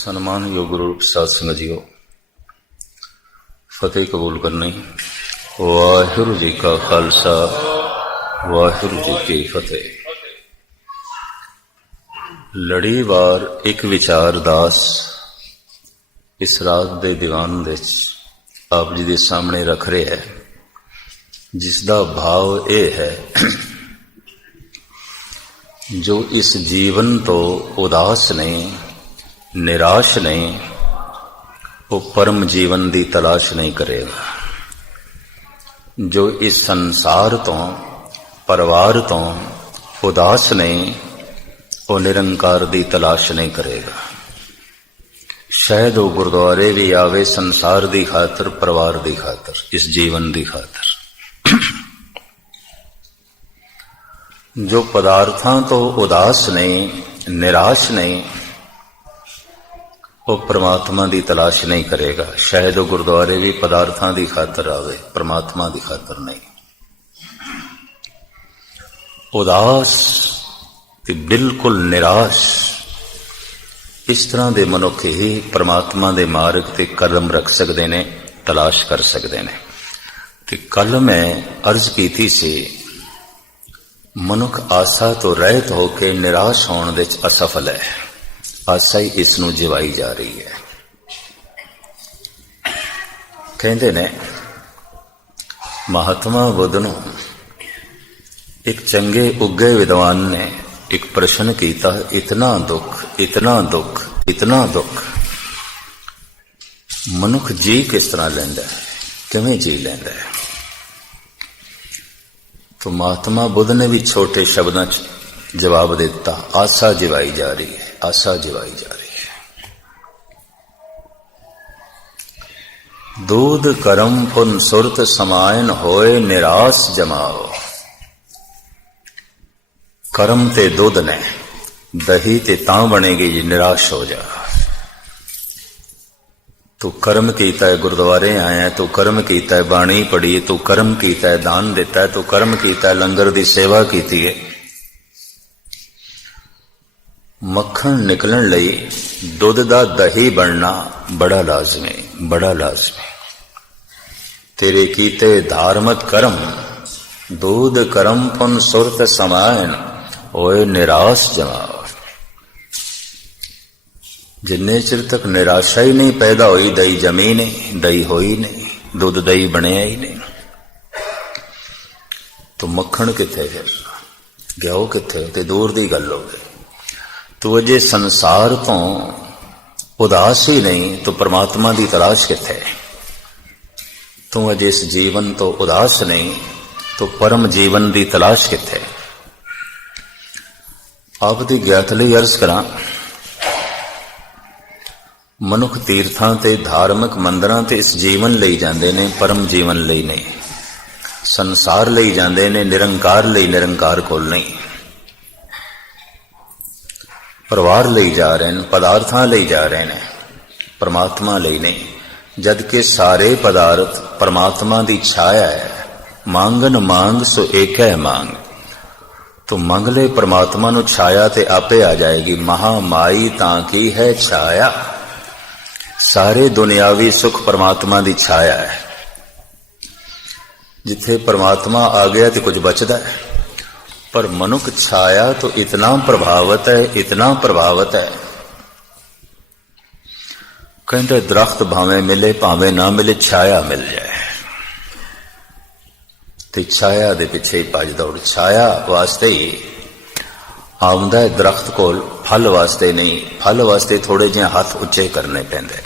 सन्मानयोग गुरु साध संगत जीओ, फतेह कबूल करनी। वाहिगुरू जी का खालसा, वाहिगुरू जी की फतेह। लड़ीवार एक विचार दास इस रात दे दीवान दे आप जी दे सामने रख रहे है, जिसदा भाव यह है जो इस जीवन तो उदास ने, निराश नहीं, वो परम जीवन की तलाश नहीं करेगा। जो इस संसार तो, परिवार तो उदास नहीं, वो निरंकार की तलाश नहीं करेगा। शायद वो गुरुद्वारे भी आवे संसार की खातर, परिवार की खातर, इस जीवन की खातर। जो पदार्थां तो उदास नहीं, निराश नहीं, वो परमात्मा की तलाश नहीं करेगा। शायद वो गुरुद्वारे भी पदार्थां की खातर आवे, परमात्मा की खातर नहीं। उदास ते बिल्कुल निराश इस तरह के मनुख ही परमात्मा के मार्ग ते कदम रख सकते ने, तलाश कर सकते हैं। ते कल मैं अर्ज की सी, मनुख आशा तो रहित होकर निराश होने विच असफल है। आशा ही इसनूं जिवाई जा रही है। कहते ने महात्मा बुद्ध नूं एक चंगे उगे विद्वान ने एक प्रश्न किया, इतना दुख, इतना दुख, इतना दुख मनुख जी किस तरह लैंदा है, किवें जी लैंदा है? तो महात्मा बुद्ध ने भी छोटे शब्दों जवाब दिता, आशा जिवाई जा रही है, आशा जिवाई जा रही है। दूध करम पुन सुरत समायन होए निराश जमाओ। करम ते दूध ने, दही ते तां बनेगी जी निराश हो जा। तू कर्म कीता है, गुरुद्वारे आया है, तू कर्म कीता है, बाणी पढ़ी है, तू कर्म कीता है, दान दिता है, तू कर्म कीता है, लंगर की सेवा की है। मक्खन निकलन लई दुध दा दही बनना बड़ा लाजमी, बड़ा लाजमी। तेरे कीते धार्मिक कर्म दूध करम पुन सुरत समायन होए निराश जमाओ। जिन्ने चिर तक निराशा ही नहीं पैदा हुई, दही जमी नहीं, दही होई नहीं, दूध दही बनया ही नहीं, तो मक्खन किथे, फिर घ्यो किथे? ते दूर की गल हो गई। तू अजे संसार तो उदास ही नहीं, तो परमात्मा की तलाश किथे? तू अजे इस जीवन तो उदास नहीं, तो परम जीवन की तलाश किथे? आप दी ज्ञात लई अर्ज करा। मनुख तीर्थां ते, धार्मिक मंदिरां ते इस जीवन लई जांदे ने, परम जीवन लई नहीं। संसार लई जांदे ने, निरंकार लई, निरंकार कोल नहीं। परिवार लई जा रहे हैं, पदार्थां लई जा रहे हैं, परमात्मा लई नहीं। जबकि सारे पदार्थ परमात्मा की छाया है। मांगन मांग सो एक है मांग। तो मंग ले परमात्मा नु, छाया ते आपे आ जाएगी। महामाई ताकी है छाया। सारे दुनियावी सुख परमात्मा की छाया है। जिथे परमात्मा आ गया तो कुछ बचदा है, पर मनुख छाया तो इतना प्रभावित है, इतना प्रभावित है। कहते दरख्त भावें मिले, भावें ना मिले, छाया मिल जाए तो छाया दे पिछे ही भज दौड़। छाया वास्ते ही आउंदा है दरख्त कोल, फल वास्ते नहीं। फल वास्ते थोड़े जिहे हाथ उच्चे करने पैंदे,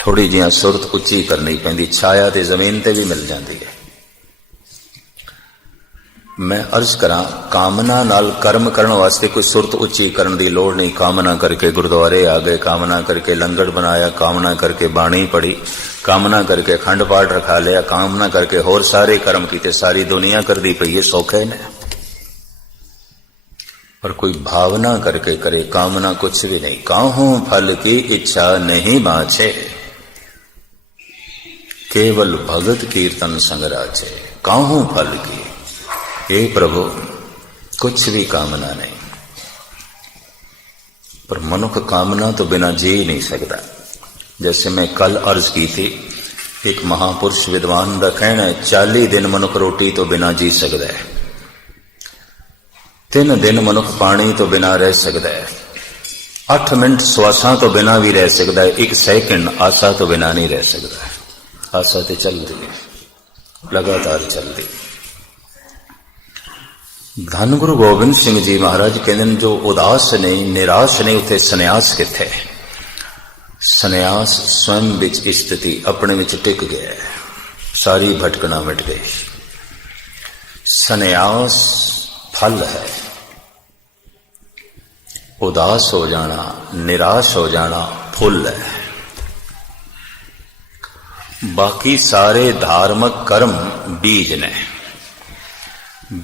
थोड़ी जी सुरत उच्ची करनी पैंदी। छाया ते जमीन ते भी मिल जाती है। मैं अर्ज करा, कामना नाल कर्म करने वास्ते कोई सुरत उच्ची करने की लोड़ नहीं। कामना करके गुरुद्वारे आ गए, कामना करके लंगर बनाया, कामना करके बाणी पढ़ी, कामना करके अखंड पाठ रखा लिया, कामना करके होर सारे कर्म किए। सारी दुनिया करती पई है, सौखे ने। पर कोई भावना करके करे, कामना कुछ भी नहीं। काहूं फल की इच्छा नहीं बाछे, केवल भगत कीर्तन संगराचे। काहूं फल की, हे प्रभु कुछ भी कामना नहीं। पर मनुख कामना तो बिना जी ही नहीं सकता। जैसे मैं कल अर्ज की थी, एक महापुरुष विद्वान का कहना है 40 दिन मनुख रोटी तो बिना जी सकता है, 3 दिन मनुख पानी तो बिना रह सकता है, 8 मिनट श्वासा तो बिना भी रह सकता है, 1 सेकंड आशा तो बिना नहीं रह सकता। आशा तो चलती है, लगातार चलती। धन गुरु गोबिंद सिंह जी महाराज कहते हैं जो उदास नहीं निराश नहीं उथे संन्यास किथे। संन्यास स्वयं विच स्थिति अपने विच टिक गया है, सारी भटकना मिट गई। संन्यास फल है। उदास हो जाना निराश हो जाना फुल है। बाकी सारे धार्मिक कर्म बीज ने।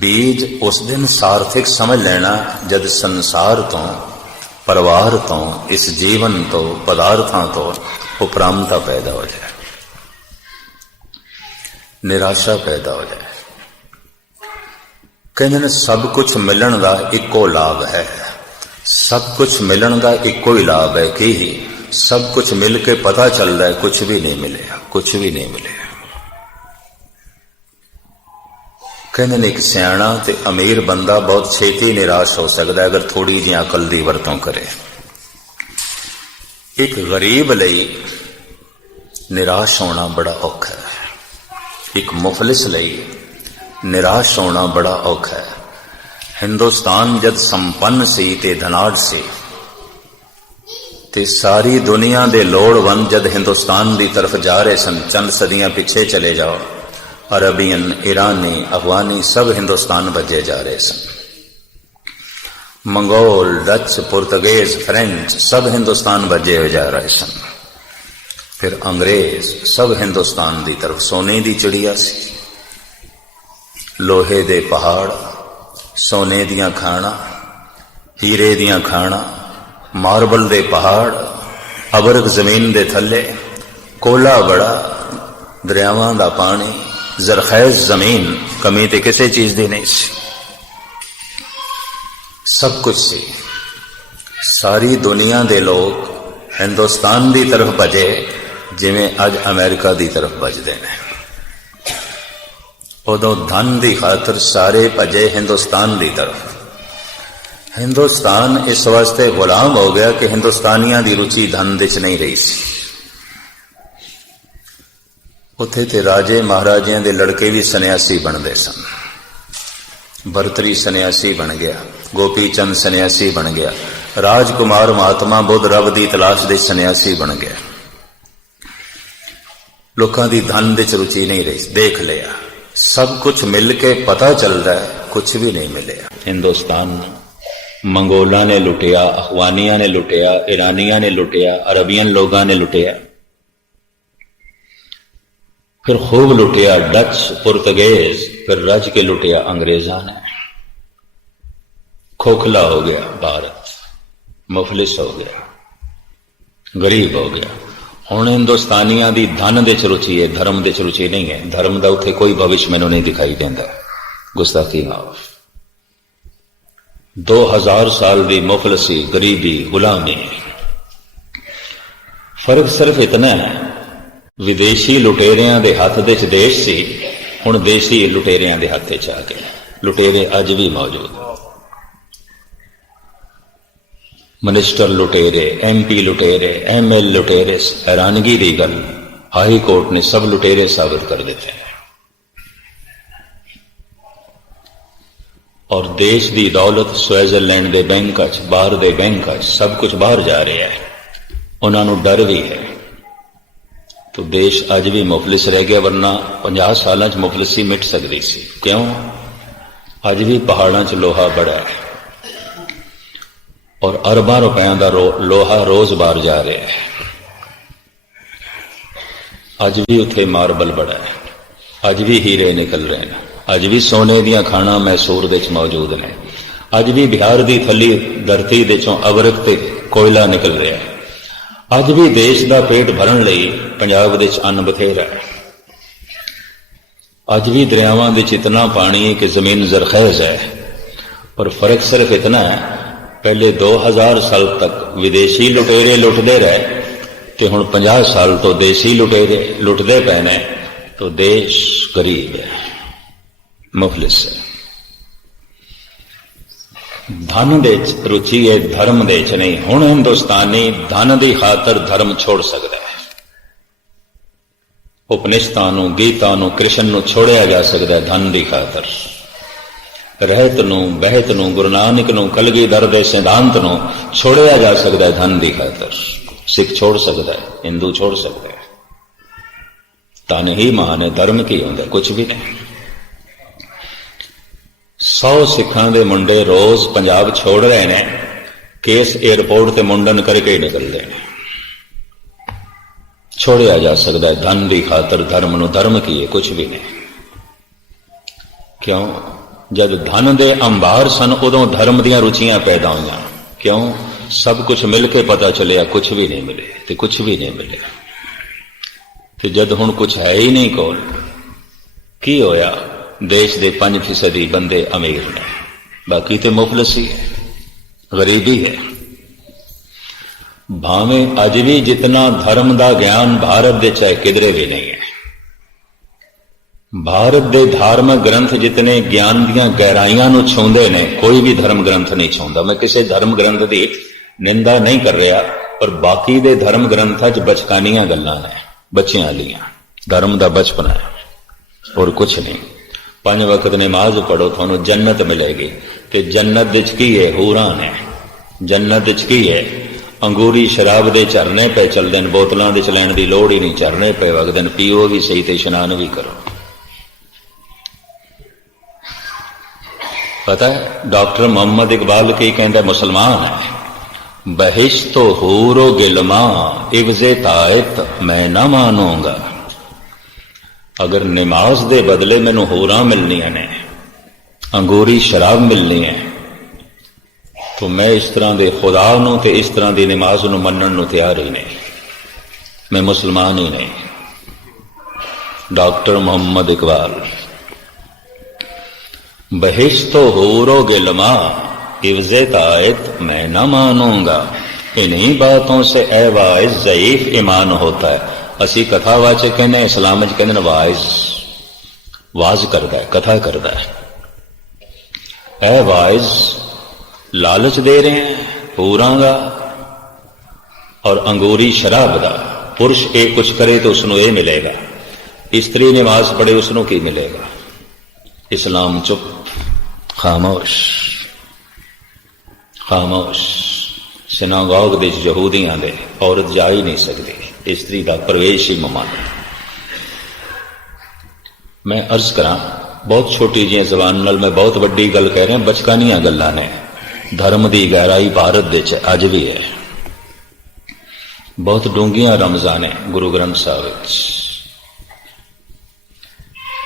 बीज उस दिन सार्थक समझ लेना जद संसार तो परिवार तो इस जीवन तो पदार्थों तो उपरामता पैदा हो जाए, निराशा पैदा हो जाए। कहते ने सब कुछ मिलन का इको लाभ है, सब कुछ मिलन का इको ही लाभ है कि सब कुछ मिल के पता चल रहा है कुछ भी नहीं मिलेगा, कुछ भी नहीं मिलेगा। कहते ने एक सियाणा ते अमीर बंदा बहुत छेती निराश हो सकता है अगर थोड़ी जी अकल की वरतों करे। एक गरीब लई निराश होना बड़ा औखा है, एक मुफलिस लई निराश होना बड़ा औखा है। हिंदुस्तान जद संपन्न सी ते धनाढ़ सी ते सारी दुनिया दे लोड़वंद जद हिंदुस्तान की तरफ जा रहे सन, चंद सदियां पिछे चले जाओ, अरबियन ईरानी अफगानी सब हिंदुस्तान भजे जा रहे सन। मंगोल डच पुर्तगेज फ्रेंच सब हिंदुस्तान भजे हो जा रहे सन। फिर अंग्रेज सब हिंदुस्तान की तरफ। सोने की चिड़िया सी, लोहे दे पहाड़, सोने दियां खाना, हीरे दियां खाना, मार्बल दे पहाड़, अबरग जमीन दे थले, कोला बड़ा, दरियावां दा पानी, जरखैज जमीन, कमी तो किसी चीज की नहीं सी, सब कुछ सी। सारी दुनिया के लोग हिंदुस्तान की तरफ भजे जिमें अज अमेरिका की तरफ भजते हैं। उदों धन की खातर सारे भजे हिंदुस्तान की तरफ। हिंदुस्तान इस वास्ते गुलाम हो गया कि हिंदुस्तानियों की रुचि धन विच नहीं रही सी। उत्थे ते राजे महाराजियां दे लड़के भी सन्यासी बनते सन। भरतरी सन्यासी बन गया, गोपी चंद सन्यासी बन गया, राजकुमार महात्मा बुद्ध रब की तलाश दे सन्यासी बन गया। लोगों की धन विच रुचि नहीं रही। देख लिया सब कुछ मिल के पता चल रहा है कुछ भी नहीं मिले। हिंदुस्तान मंगोला ने लुटिया, अफगानिया ने लुटिया, ईरानिया ने लुटिया, अरबियन लोगों ने लुटिया, फिर खूब लुटिया डच पुर्तगेज, फिर रज के लुटिया अंग्रेजा ने। खोखला हो गया भारत, मुफलिस हो गया, गरीब हो गया। हुण हिंदुस्तानियों की धन दे रुचि है, धर्म दे रुचि नहीं है। धर्म का उत्थे कोई भविष्य मैनू नहीं दिखाई देता। गुस्ताखी माफ। 2000 साल की मुफलसी, गरीबी, गुलामी। फर्क सिर्फ इतना है विदेशी लुटेरिया के हाथ दे देश सी, हुण देसी लुटेरिया के हाथ च आ गए। लुटेरे अज भी मौजूद, मिनिस्टर लुटेरे, MP लुटेरे, ML लुटेरे। हैरानगी की गल हाई कोर्ट ने सब लुटेरे साबित कर देते हैं। और देश की दौलत स्विट्जरलैंड के बैंक बाहर के बैंक सब कुछ बाहर जा रहा है। उन्होंने डर भी है तो देश अज भी मुफलिस रह गया, वरना 50 साल मुफलिसी मिट सकती सी। क्यों? अज भी पहाड़ों च लोहा बड़ा है और अरबों रुपयों का लोहा रोज बाहर जा रहा है। अज भी उत्थे मार्बल बड़ा है, अज भी हीरे निकल रहे हैं, अज भी सोने दियां खाना मैसूर विच मौजूद ने, अज भी बिहार की थली धरती दे चों अवरक ते कोयला निकल रहा है। अज भी देश का पेट भरन लई पंजाब विच अन्न बथेरा है। अज भी दरियावां विच इतना पानी है कि जमीन जरखैज है। पर फर्क सिर्फ इतना है पहले 2000 साल तक विदेशी लुटेरे लुटते रहे ते हुण 50 साल तो देसी लुटेरे लुटते पे ने, तो देश गरीब है, मुफलिस है। धन दे रुचि है, धर्म दे च नहीं। हुण हिंदुस्तानी धन की खातर धर्म छोड़ सकता है। उपनिषदां नूं, गीता नूं, कृष्ण नूं छोड़िया जा सकता है धन की खातर। रहत नूं, बहत नूं, गुरु नानक नूं, कलगीधर दे सिद्धांत नूं छोड़िया जा सकता है धन की खातर। सिख छोड़ सकता है, हिंदू छोड़ सकता है। तन ही महान है, धर्म की होंदा कुछ भी नहीं। 100 सिखां दे मुंडे रोज पंजाब छोड़ रहे ने, केस एयरपोर्ट ते मुंडन करके ही निकलते हैं। छोड़िया जा सकता है धन की खातर धर्म नूं। धर्म की है कुछ भी नहीं। क्यों? जब धन दे अंबार सन उदों धर्म दियां रुचियां पैदा हुईयां। क्यों? सब कुछ मिल के पता चलिया कुछ भी नहीं मिले, ते कुछ भी नहीं मिले। ते जद हुण कुछ है ही नहीं कोल, की होया? देश दे 5% बंदे अमीर ने, बाकी तो मुफलिस ही है, गरीबी है। भावें अज भी जितना धर्म का ज्ञान भारत दे चाहे किधरे भी नहीं है। भारत दे धार्मिक ग्रंथ जितने ज्ञान दियां गहराइयां नूं छूंदे ने, कोई भी धर्म ग्रंथ नहीं छूंदा। मैं किसी धर्म ग्रंथ की निंदा नहीं कर रहा, पर बाकी दे धर्म ग्रंथां च बचकानियां गल्लां ने, बच्चियां वालियां। धर्म का बचपन है और कुछ नहीं। 5 वक्त नमाज पढ़ो, थानू जन्नत मिलेगी। ते जन्नत विच की है? हूरां ने। जन्नत विच की है? अंगूरी शराब दे झरने पे चलदे ने, बोतलां दे चलैण दी लोड़ ही नहीं। झरने पे वगदे ने, पीओ भी सही ते इशनान भी करो। पता है डॉक्टर मोहम्मद इकबाल की कहता मुसलमान है, बहिश्तो हूरो गिलमा इवजे तायत मैं ना मानूंगा। अगर नमाज दे बदले मैनू होरां मिलनियां ने, अंगूरी शराब मिलनी है, तो मैं इस तरह दे खुदा नूं ते इस तरह दी नमाज नूं मनण नूं तैयार ही नहीं। मैं मुसलमान ही नहीं। डॉक्टर मोहम्मद इकबाल। बहिश्तो हूरो गिलमा इवजे तायत मैं न मानूंगा। इन्हीं बातों से ए वाइज ज़ईफ ईमान होता है। असी कथावाचक कहने, इस्लाम च कहते वाइज, वाज करता है, कथा करता है। ए वाइज लालच दे रहे हैं पूरा का और अंगूरी शराब का। पुरुष एक कुछ करे तो उसनों ये मिलेगा, स्त्री नमाज पढ़े उसनों की मिलेगा। इस्लाम चुप, खामोश, खामोश। सिनागोग दे यहूदियां दे औरत जा ही नहीं सकती, स्त्री का प्रवेश ही ममाना। मैं अर्ज करा, बहुत छोटी जी जबान नाल मैं बहुत वड्डी गल कह रहा, बचकानियां गल्लां ने। धर्म की गहराई भारत दे च अज भी है, बहुत डूंघियां रमजान है गुरु ग्रंथ साहिब,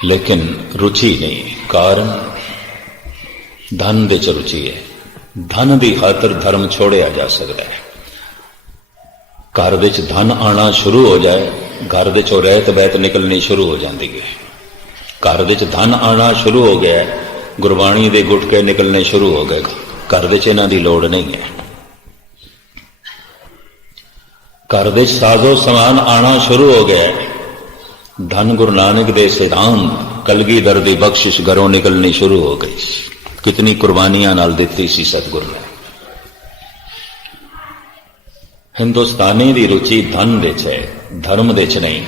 लेकिन रुचि नहीं। कारण धन दे च रुचि है। धन की खातर धर्म छोड़िया जा सकता है। घर दे च धन आना शुरू हो जाए, घर दे चों रहत बहत निकलनी शुरू हो जाती है। घर दे च धन आना शुरू हो गया, गुरबाणी दे गुटके निकलने शुरू हो गए, घर दे च इन्हां दी लोड़ नहीं है। घर दे साजो समान आना शुरू हो गया, धन गुरु नानक दे सिद्धांत कलगीधर दी बख्शिश घरों निकलनी शुरू हो गई। कितनी कुर्बानियां नाल दिती सी सतगुरु ने। हिंदुस्तानी दी रुचि धन दे च है, धर्म दे च नहीं।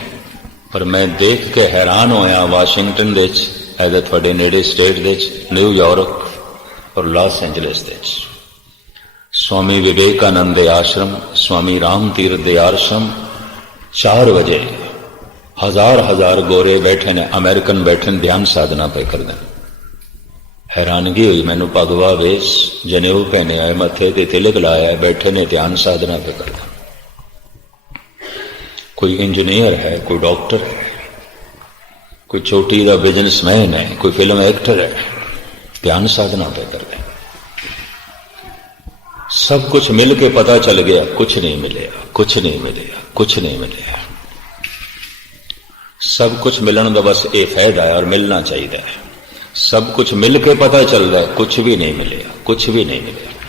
पर मैं देख के हैरान होया, वाशिंगटन दे च, ऐदे थोड़े नेड़े स्टेट दे च, न्यूयॉर्क और लॉस एंजलिस दे च, स्वामी विवेकानंद दे आश्रम, स्वामी राम तीर्थ दे आश्रम, 4 बजे हजार हजार गोरे बैठे ने, अमेरिकन बैठे ध्यान साधना पे कर दें। हैरानगी हुई मैनू, भगवा वेश जनेऊ पहने आए, मथे ते तिलक लाया, बैठे ने ध्यान साधना पे कर दें। कोई इंजीनियर है, कोई डॉक्टर है, कोई छोटी दा बिजनेसमैन है, कोई फिल्म एक्टर है, ध्यान साधना पे कर दें। सब कुछ मिल के पता चल गया, कुछ नहीं मिलेगा, कुछ नहीं मिलेगा, कुछ नहीं मिलेगा। सब कुछ मिलन का बस ये फायदा है और मिलना चाहिए। सब कुछ मिल के पता चल रहा है, कुछ भी नहीं मिलेगा, कुछ भी नहीं मिलेगा।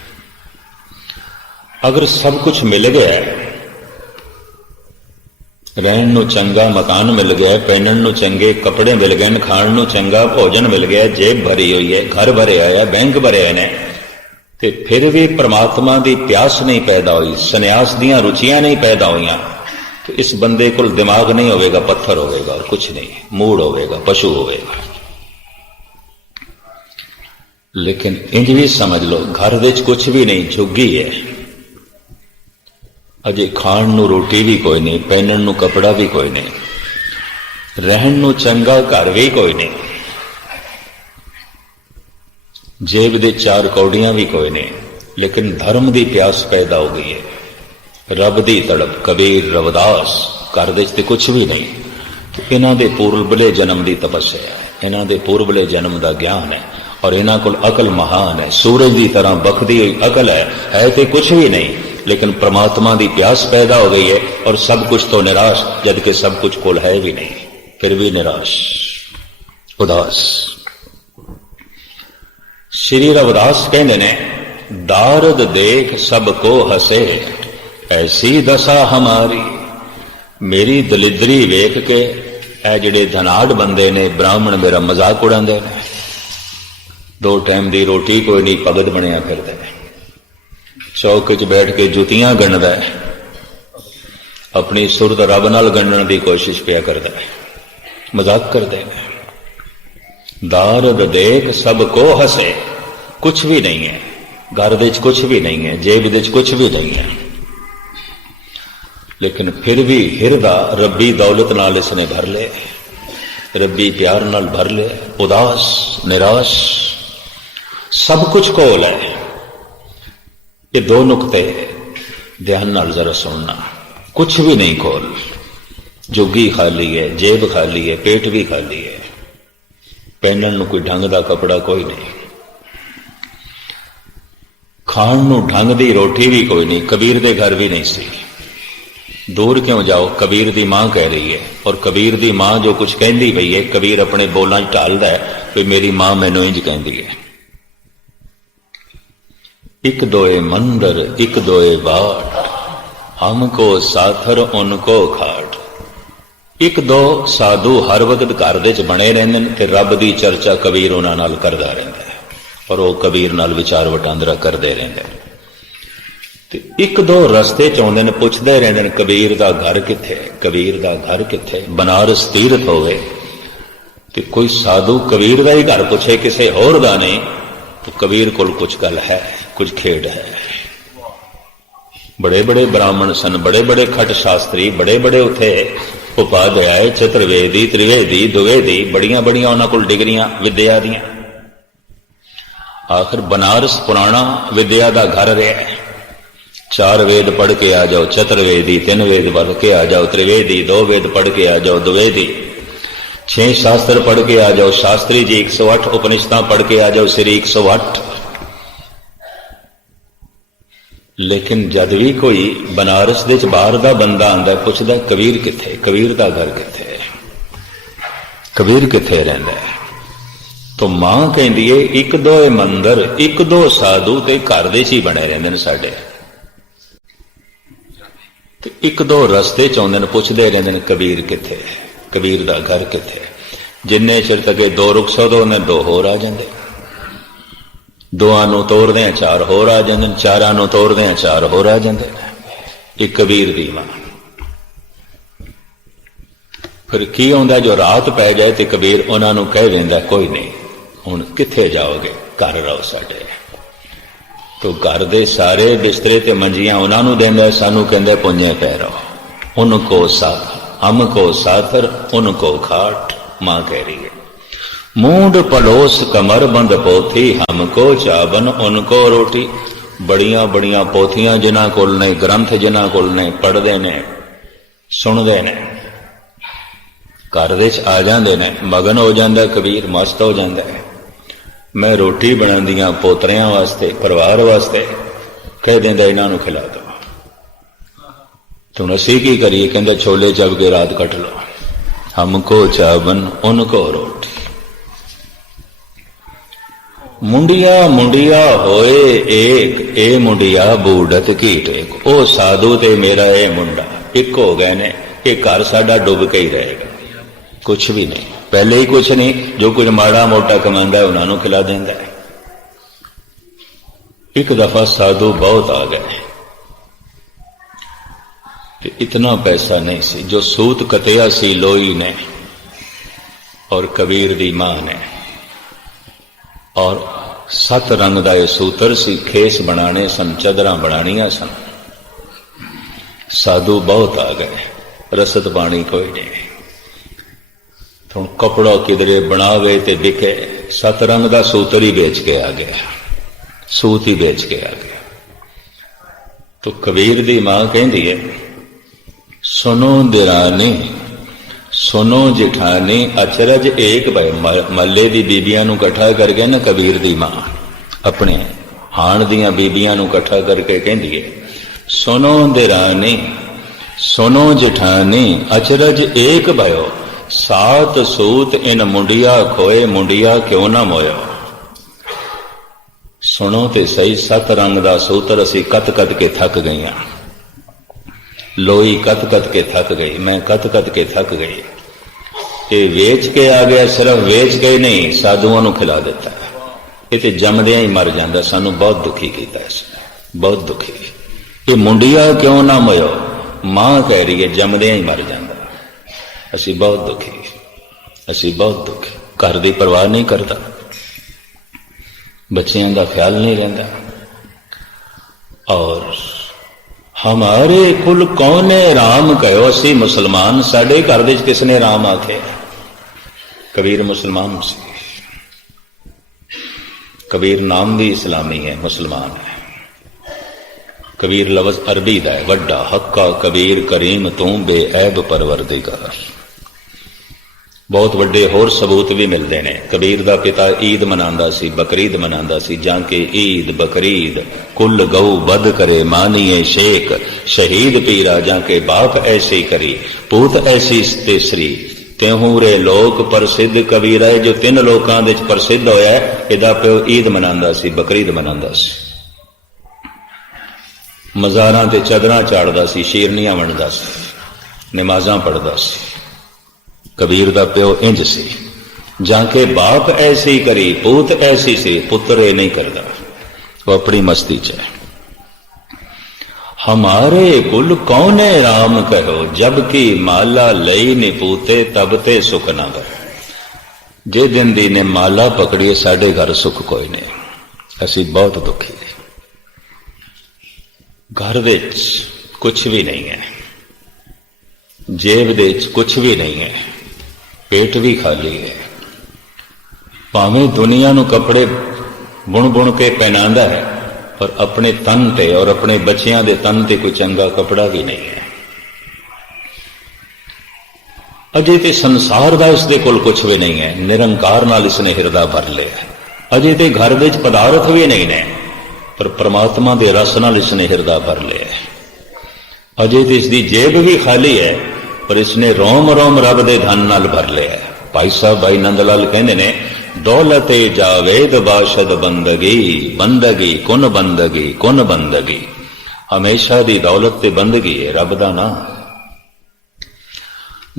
अगर सब कुछ मिल गया, रहन नूं चंगा मकान मिल गया, पहनण नूं चंगे कपड़े मिल गए, खाण नूं चंगा भोजन मिल गया, जेब भरी हुई है, घर भरे आया, बैंक भरे हुए ने, ते फिर भी परमात्मा की प्यास नहीं पैदा हुई, सन्यास दीयां रुचियां नहीं पैदा हुई, तो इस बंदे को दिमाग नहीं होगा, पत्थर होगा और कुछ नहीं, मूड होगा, पशु होगा। लेकिन इंज भी समझ लो, घर विच कुछ भी नहीं, झुग्गी है, अजे खाण नूं रोटी भी कोई नहीं, पहनण नूं कपड़ा भी कोई नहीं, रहन नूं चंगा घर भी कोई नहीं, जेब दे 4 कौड़ियां भी कोई नहीं, लेकिन धर्म की प्यास पैदा हो गई है, रब की तड़प। कबीर रविदास घर विच ते कुछ भी नहीं, तो इन्हां दे पूर्वले जन्म की तपस्या है, इन्हां दे पूर्वले जन्म का ज्ञान है, और इन्हां कोल अकल महान है, सूरज की तरह बखदी हुई अकल है तो कुछ भी नहीं, लेकिन परमात्मा की प्यास पैदा हो गई है, और सब कुछ तो निराश, जबकि सब कुछ कोल है भी नहीं, फिर भी निराश उदास। श्री रविदास कहते ने, दारद देख सबको हसे, ऐसी दशा हमारी। मेरी दलिदरी वेख के ए जिहड़े धनाड़ बंदे ने, ब्राह्मण मेरा मजाक उड़ाते हैं, 2 टाइम की रोटी कोई नहीं, भगत बनया फिरदा है, चौक च बैठ के जुतियां गणदा है, अपनी सुरत रब नाल गणन की कोशिश पिया करता है, मजाक करते हैं। दारद देख सबको हसे, कुछ भी नहीं है, घर विच कुछ भी नहीं है, जेब विच कुछ भी नहीं है, लेकिन फिर भी हिरदा रब्बी दौलत नाल इसने भर ले, रब्बी प्यार नाल भर ले, उदास निराश, सब कुछ कोल है। ये 2 नुकते ध्यान नाल जरा सुनना, कुछ भी नहीं कोल, जुगी खाली है, जेब खाली है, पेट भी खाली है, पहनण नूं कोई ढंग का कपड़ा कोई नहीं, खाण नूं ढंग की रोटी भी कोई नहीं, कबीर दे घर भी नहीं सी। दूर क्यों जाओ, कबीर दी मां कह रही है, और कबीर दी मां जो कुछ कहती पई है, कबीर अपने बोलां ढालदा है कि मेरी मां मैनूं इंज कहती है। एक दोए मंदर एक दोए बाट, हमको साथर उनको खाट। एक दो साधु हर वक्त घर दे च बने रहंदे ने ते रब दी चर्चा कबीर उन्हां नाल करदा रहिंदा है, और वो कबीर नाल विचार वटांदरा करदे रहिंदे ने। ते एक दो रस्ते च आउंदे ने, पुछदे रहिंदे ने कबीर दा घर कित्थे, कबीर दा घर कित्थे। बनारस तीरथ होवे ते कोई साधु कबीर दा ही घर पुछे, किसे होर दा नहीं, तो कबीर कोल कुछ गल है, कुछ खेड है। बड़े बड़े ब्राह्मण सन, बड़े बड़े खट शास्त्री, बड़े बड़े उथे उपाध्याय, चतुर्वेदी, त्रिवेदी, द्विवेदी, बड़ियां बड़ियां उन्हां कोल डिग्रियां विद्या दियां। आखिर बनारस पुराना विद्या का घर रहा। 4 वेद पढ़ के आ जाओ चतुर्वेदी, 3 वेद पढ़ के आ जाओ त्रिवेदी, 2 वेद पढ़ के आ जाओ द्विवेदी, 6 शास्त्र पढ़ के आ जाओ शास्त्री जी, 108 उपनिषदां पढ़ के आ जाओ श्री 108। लेकिन जद भी कोई बनारस दे बाहर का बंदा आंदा पुछदा कबीर कित्थे, कबीर का घर कित्थे, कबीर कित्थे रहिंदा है, तो मां कहंदी है एक दो मंदिर, एक दो साधु ते घर दे ही बने रहिंदे ने साडे। एक दो रस्ते च आउंदे ने, पुछदे रहिंदे ने कबीर कित्थे, कबीर दा घर कित्थे। जिन्ने चिर तक 2 रुख सौदो ने 2 होर आ जांदे, 2 नूं तोड़दे 4 होर आ जांदे, 4 नूं तोड़दे 4 होर आ जांदे। एक कबीर दी मां। फिर की आउंदा जो रात पै जाए ते कबीर उन्हां नूं कह देंदा कोई नहीं, हुण कित्थे जाओगे, घर रहो साडे। तो घर दे सारे बिस्तरे ते मंजियां उन्हां नूं देंदा, सानू कहंदा पुंजे पै रहो। उनको साथ, हमको साथर, उनको खाट। मां कह रही है मूंड पड़ोस कमर बंद पोथी, हमको चावन उनको रोटी। बड़ियां बड़ियां पोथियां जिन्हां कोल ने, ग्रंथ जिन्हां कोल ने, पढ़दे ने, सुनदे ने, घर दे च आ जांदे ने, मगन हो जांदा कबीर, मस्त हो जांदा है। मैं रोटी बनांदियां पोतरियां वास्ते, परिवार वास्ते, कह देंदा इन्हां नूं खिला दो। तो असीं की करिए, कहंदा छोले चब के रात कट लो। हमको चावन उनको रोटी। मुंडिया मुंडिया होए एक, ए मुंडिया बूढ़त की टेक। ओ साधु ते मेरा ए मुंडा एक हो गए ने, ये घर साडा डुब के ही रहेगा, कुछ भी नहीं, पहले ही कुछ नहीं, जो कुछ माड़ा मोटा कमांदा है उन्होंने खिला देंदा है। एक दफा साधु बहुत आ गए, इतना पैसा नहीं सी, जो सूत कतिया सी लोई ने और कबीर दी मां ने, और 7 रंग का यह सूत्र सी, खेस बनाने सन, चादर बनानिया सन। साधु बहुत आ गए, रसद पानी कोई नहीं, तो कपड़ा किधरे बनावे ते दिखे, 7 रंग का सूत्र ही बेच के आ गया, सूत ही बेच के आ गया। तो कबीर दी मां कहती है, सुनो दिरानी सुनो जिठानी अचरज एक भाई। मल्ले दी बीबियां नू इकट्ठा करके ना कबीर दी मां अपने हाण दियां बीबियां नू इकट्ठा करके कहती है, सुनो दिरानी सुनो जिठानी अचरज एक भयो, 7 सूत इन मुंडिया खोए, मुंडिया क्यों ना मोयो। सुनो ते सही, 7 रंग का सूत्र असी कत कत के थक गई, लोई कत कत के थक गई, मैं कत कत के थक गई, ये वेच के आ गया, सिर्फ वेच के नहीं साधुओं को खिला देता, ये तो जमदिया ही मर जाता, सानू बहुत दुखी किया इसने, बहुत दुखी। ये मुंडिया क्यों ना मोयो, मां कह रही है जमदिया ही मर जाता, असी बहुत दुखी, असी बहुत दुखी, घर की परवाह नहीं करता, बच्चों का ख्याल नहीं रहा, और हमारे कुल कौने राम कहो, असी मुसलमान, साडे घर विच किसने राम आखे। कबीर मुसलमान सी, कबीर नाम भी इस्लामी है, मुसलमान है। कबीर लफ्ज अरबी दा है, वड्डा हक्का कबीर करीम तू बेऐब परवरदिगार। बहुत वड्डे होर सबूत भी मिलते हैं। कबीर दा पिता ईद मनांदा सी, बकरीद मनांदा सी, जाके ईद बकरीद कुल गऊ बद करे मानिए शेख, शहीद पीरा जाके बाप ऐसी करी, पूत ऐसी तेसरी, त्यों लोक प्रसिद्ध कबीर है, जो 3 लोकां विच प्रसिद्ध होया है। इहदा प्यो ईद मनांदा सी, बकरीद मनांदा सी, मज़ारां ते चादरां चाड़दा सी, शेरनियां वंडदा सी, नमाज़ां पढ़दा सी। कबीर दा प्यो इंज सी, जाके बाप ऐसी करी, पूत ऐसी सी, पुत्र ये नहीं करदा, वो अपनी मस्ती च है। हमारे कुल कौने राम कहो, जबकि माला लई निपूते तब ते सुख ना कर। जे दिन दी ने माला पकड़िए, साडे घर सुख कोई नहीं, असी बहुत दुखी है। घर विच कुछ भी नहीं है, जेब विच कुछ भी नहीं है, पेट भी खाली है। भावें दुनिया नू कपड़े बुण बुण के पहनांदा है, पर अपने तन ते और अपने बच्चियां दे तन ते कोई चंगा कपड़ा भी नहीं है। अजे ते संसार दा इसदे कोल कुछ भी नहीं है, निरंकार नाल इसने हिरदा भर लिया। अजे ते घर विच पदार्थ भी नहीं ने, पर परमात्मा दे रस नाल इसने हिरदा भर लिया। अजे ते इसदी जेब भी खाली है, पर इसने रोम रोम रब दे धन नाल भर लिया। भाई साहब भाई नंद लाल कहंदे ने, दौलते जावेद बाशद बंदगी, बंदगी कुन बंदगी, कुन बंदगी। हमेशा दी दौलत ते बंदगी है, रब दा नाम।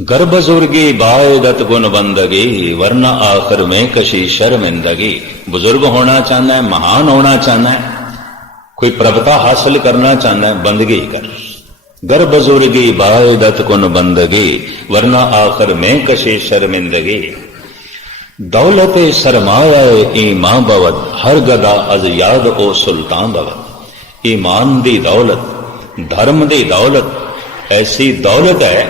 गर बुजुर्गी बायदत गुन बंदगी, वरना आखिर में कशी शर्मिंदगी। बुजुर्ग होना चाहना है, महान होना चाहना है, कोई प्रभुता हासिल करना चाहना है, बंदगी कर। गर बुजुर्गी बायदत गुन बंदगी, वरना आखिर में कशी शर्मिंदगी। दौलत सरमाया ईमान बवद, हर गदा अज याद ओ सुल्तान बवद। ईमान दी दौलत, धर्म दी दौलत, ऐसी दौलत है।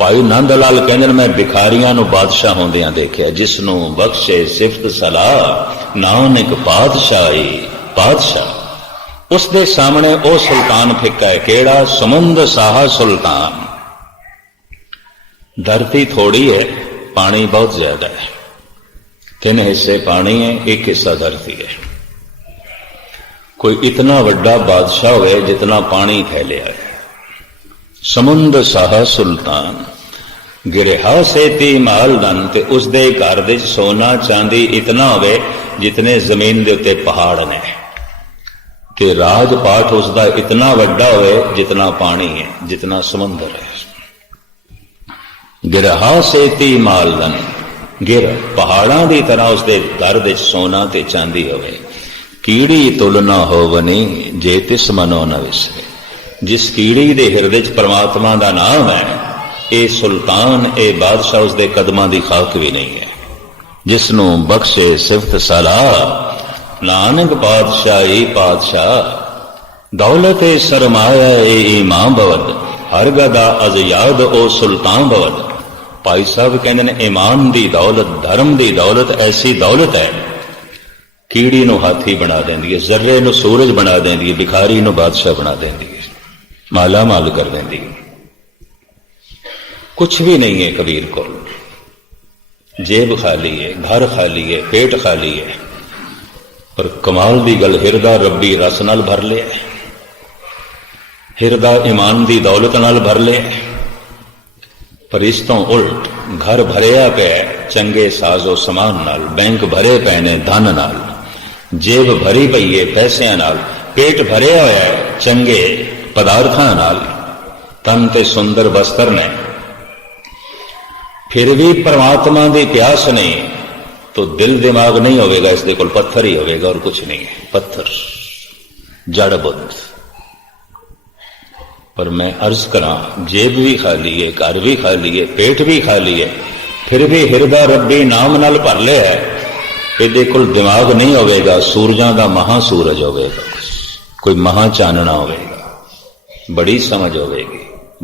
भाई नंद लाल कहंदे, मैं भिखारियां नू बादशाह होंदियां देखिया, जिसनू बख्शे सिफत सलाह, नानक पातशाही पातशाह। उसके सामने ओ सुल्तान फिक्का है, केड़ा समुंद साहा सुल्तान। धरती थोड़ी है, पानी बहुत ज्यादा है, 3 हिस्से पानी है, 1 हिस्सा धरती है। कोई इतना बड़ा बादशाह है जितना पानी फैलिया है। समुंद साहा सुल्तान, गिरहा से ती माल धन, ते उसदे घर विच सोना चांदी इतना होवे जितने जमीन के उत्ते पहाड़ ने, कि राजपाठ उसका इतना वड्डा होए जितना पानी है, जितना समुंदर है। गिरहा सेती मालदन, गिर पहाड़ां की तरह उसके घर दे सोना ते चांदी होवे। कीड़ी तुलना होवनी जे तिस मनो न विसरे, जिस कीड़ी दे हिरदे च परमात्मा का नाम है, ये सुल्तान ए बादशाह उसके कदमां की खाक भी नहीं है। जिसनों बख्शे सिफत सलाह, नानक पातशाही पातशाह। दौलत ए सरमाया ए ईमां बवद, हर गदा अज याद ओ सुल्तान बवद। भाई साहब कहते हैं ईमान की दौलत, धर्म की दौलत ऐसी दौलत है, कीड़ी नूं हाथी बना देंदी है, जर्रे नूं सूरज बना देंदी है, भिखारी नूं बादशाह बना देंदी है, माला माल कर देंदी है। कुछ भी नहीं है कबीर को, जेब खाली है, घर खाली है, पेट खाली है, पर कमाल की गल हिरदा रब्बी रस नाल भर लिया, हिरदा ईमान की दौलत नाल भर लिया। पर इस तो उल्ट घर भरिया पे चंगे साजो समान नाल, बैंक भरे पे ने धन नाल, जेब भरी पई है पैसिਆਂ नाल, पेट भरिया होया है चंगे पदार्थां नाल, तन ते सुंदर वस्त्र ने, फिर भी परमात्मा की प्यास नहीं, तो दिल दिमाग नहीं होगा, इसके कोल पत्थर ही होगा और कुछ नहीं है। पत्थर जड़ बुद्ध। पर मैं अर्ज करा, जेब भी खाली है, घर भी खाली है, पेट भी खाली है, फिर भी हिरदा रब्बी नाम नाल भर लिया है। ये कोल दिमाग नहीं होगा, सूरजां दा महा सूरज होगा, कोई महा चानना होगा, बड़ी समझ होगी,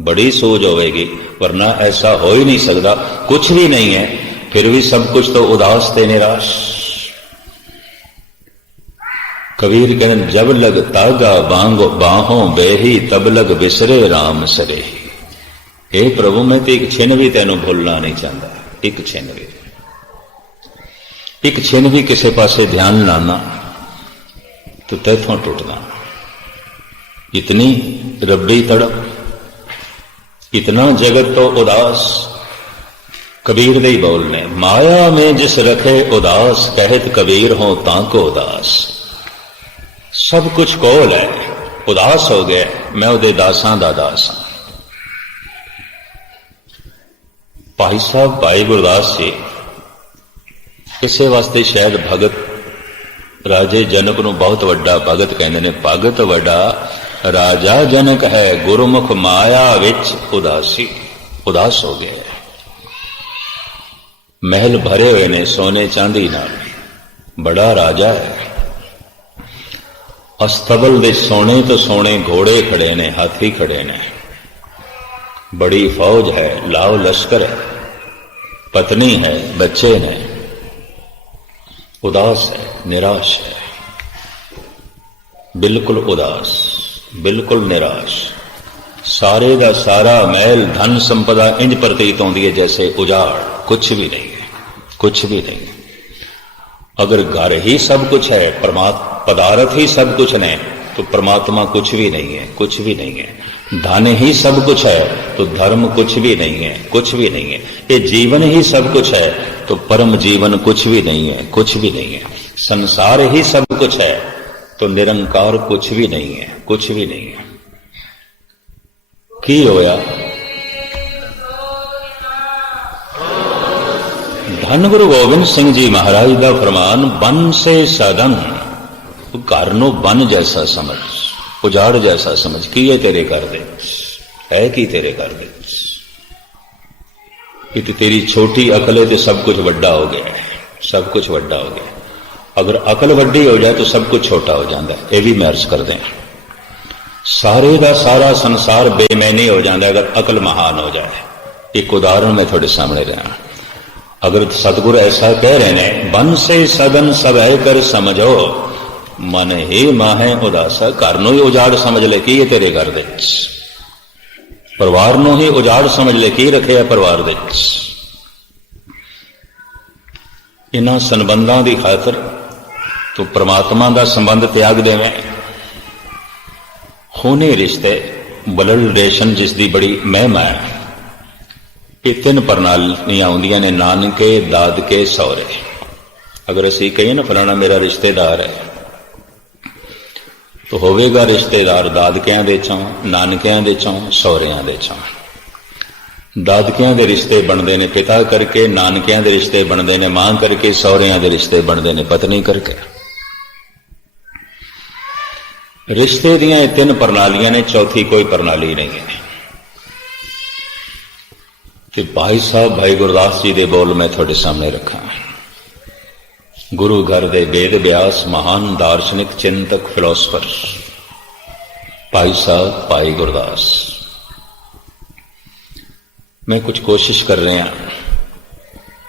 बड़ी सोच होगी, वरना ऐसा हो ही नहीं सकता। कुछ भी नहीं है, फिर भी सब कुछ तो उदास ते निराश। कबीर कहते जब लग तागा बांगो बाहों बेही, तब लग बिसरे राम सरेही। हे प्रभु मैं तो एक छिन भी तेनों भूलना नहीं चाहता, एक छिन भी, एक छिन भी किसी पासे ध्यान लाना तो तैथों टुटना। इतनी रब्बी तड़प, इतना जगत तो उदास। कबीर दे बोलने, माया में जिस रखे उदास, कहत कबीर हो ताको उदास। सब कुछ कोल है, उदास हो गया, मैं उहदे दासां दा दास हां। भाई साहब भाई गुरदास जी इसे वास्ते शायद भगत राजे जनक नूं बहुत वड्डा भगत कहंदे ने। भगत वड्डा राजा जनक है, गुरमुख माया विच उदासी। उदास हो गया, महल भरे हुए ने सोने चांदी नाल, बड़ा राजा है। अस्तबल दे सोने तो सोने घोड़े खड़े ने, हाथी खड़े ने, बड़ी फौज है, लाव लश्कर है, पत्नी है, बच्चे ने। उदास है, निराश है, बिल्कुल उदास, बिल्कुल निराश। सारे का सारा महल धन संपदा इंज प्रतीत होती है जैसे उजाड़, कुछ भी नहीं है, कुछ भी नहीं। अगर घर ही सब कुछ है, पदार्थ ही सब कुछ है, तो परमात्मा कुछ भी नहीं है, कुछ भी नहीं है। धन ही सब कुछ है तो धर्म कुछ भी नहीं है, कुछ भी नहीं है। ये जीवन ही सब कुछ है तो परम जीवन कुछ भी नहीं है, कुछ भी नहीं है। संसार ही सब कुछ है तो निरंकार कुछ भी नहीं है, कुछ भी नहीं है। की होया? धन गुरु गोबिंद सिंह जी महाराज का फरमान, बन से सदन, घर नो बन जैसा समझ, उजाड़ जैसा समझ। की है तेरे घर दे, है कि तेरे घर दे? कि तेरी छोटी अकल है तो सब कुछ बड़ा हो गया है, सब कुछ बड़ा हो गया। अगर अकल वड्डी हो जाए तो सब कुछ छोटा हो जाता है। यह भी मैं अर्ज कर दें, सारे का सारा संसार बेमैनी हो जाता है अगर अकल महान हो जाए। एक उदाहरण मैं थोड़े सामने रहा। अगर सतगुरु ऐसा कह रहे हैं, बन से सदन सब है कर समझो, मन ही माहे उदासा। घर नूं ही उजाड़ समझ ले की तेरे घर दे, परिवार नूं ही उजाड़ समझ ले की रखे परिवार दे। इन्हां संबंधां दी खातर तो परमात्मा का संबंध त्याग देवें। खूनी रिश्ते, ब्लड रिलेशन जिसकी बड़ी महिमा है। ये तीन प्रणालियां आउंदियां ने, नानके, दादके, सौरे। अगर असीं कहिए ना फलाना मेरा रिश्तेदार है, तो होवेगा रिश्तेदार दादकियां दे चों, नानकियां दे चों, सहुरियां दे चों। दादकियां दे रिश्ते बनते ने पिता करके, नानकियां दे रिश्ते बनते ने मां करके, सहुरियां दे रिश्ते बनते ने पत्नी करके। रिश्ते दियां तीन प्रणालियां ने, चौथी कोई प्रणाली नहीं है। तो भाई साहब भाई गुरदास जी दे बोल मैं थोड़े सामने रखा। गुरु घर दे वेद व्यास महान दार्शनिक चिंतक फिलोसफर भाई साहब भाई गुरदास। मैं कुछ कोशिश कर रहा